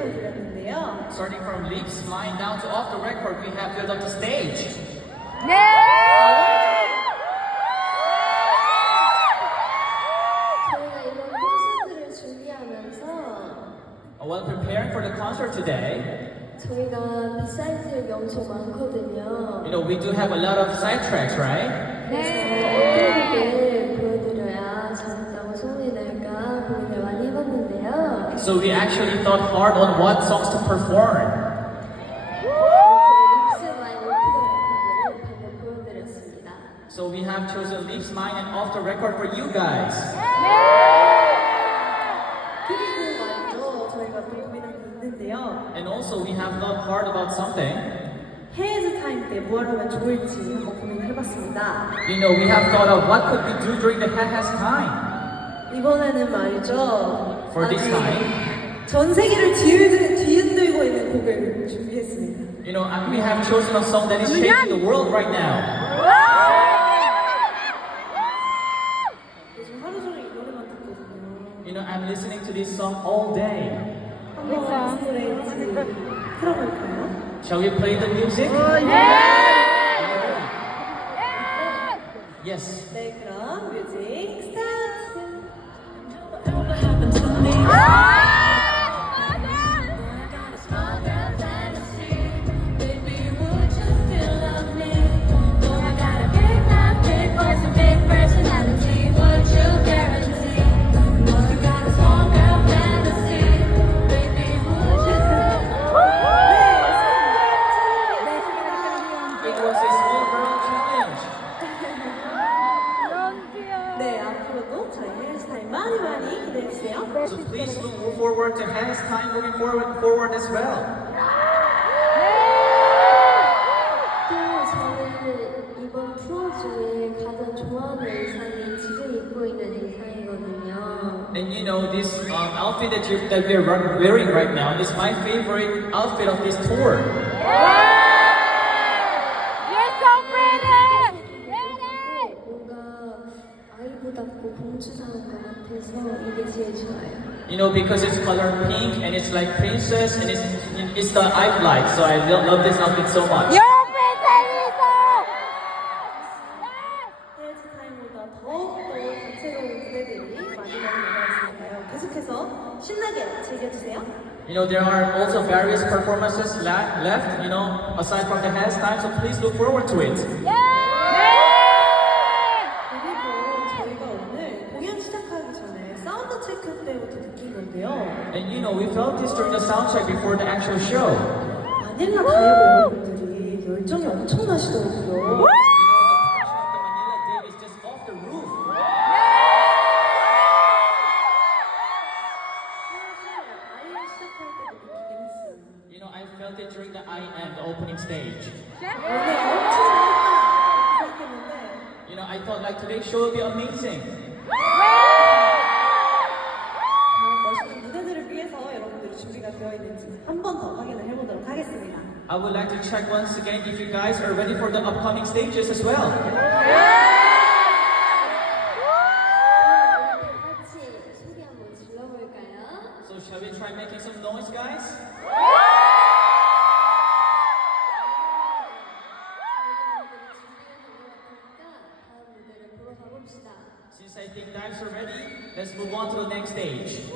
보여드렸는데요. Starting from Leaps Mind down to Off the Record, we have built up the stage. 저희가 이번 콘서트를 준비하면서 While preparing for the concert today, 저희가 비사이드가 엄청 많거든요. we do have a lot of sidetracks, right? 그래서 어떤 곡을 보여드려야 잘했다고 소문이 날까 고민을 많이 해봤는데요. So we actually thought hard on what songs to perform. 립스 마이 오프더 레코드를 방금 보여드렸습니다. So we have chosen Leaps Mind and Off the Record for you guys. 그리고 말이죠. 저희가 또 고민한 게 있는데요. And also we have thought hard about something. 해외즈 타임 때 뭘 하면 좋을지 한번 고민을 해봤습니다. We have thought of what could we do during the has time. 이번에는 말이죠. For this 아직 time, 전 세계를 뒤흔들고 있는 곡을 준비했습니다. we have chosen a song that is changing the world right now. 요즘 하루 종일 이 노래만 듣거든요. I'm listening to this song all day. 한번 스트레이트 틀어볼까요? Shall we play the music? Yes. 네, 그럼 뮤직 스타트! It was a small girl challenge. 네, 앞으로도 저희 헤어스타일 많이 기대해주세요. So please look forward to has time moving forward as well. 또 저는 이번 투어 중에 가장 좋아하는 의상이 지금 입고 있는 의상이거든요. And this outfit that we're wearing right now is my favorite outfit of this tour. 뭔가 아이보답고 공주다운 것 같아서 이게 제일 좋아요. Because it's color pink and it's like princess and it's the I've like, so I love this outfit so much. 헤어스 타임보다 더욱더 다채로운 무대들이 많이 남아있으니까요. 계속해서 신나게 즐겨주세요. There are also various performances left, aside from the has time, so please look forward to it. 그리고 저희가 오늘 공연 시작하기 전에 사운드 체크 때부터 느낀 건데요. And we felt this during the sound check before the actual show. 마닐라 가이브 여러분들이 열정이 엄청나시더라고요. The passion of the Manila Dave is just off the roof. 아예 시작할 때도 느끼긴 했어요. I felt it during the IM, the opening stage. 오늘 엄청 잘했다 생각했는데 I thought like today's show would be amazing. 다음 멋있는 무대들을 위해서 여러분들이 준비가 되어 있는지 한 번 더 확인을 해보도록 하겠습니다. I would like to check once again if you guys are ready for the upcoming stages as well. 같이 소리 한번 질러볼까요? So shall we try making some noise, guys? 다음 무대를 보러 가봅시다. Since I think dives are ready, let's move on to the next stage.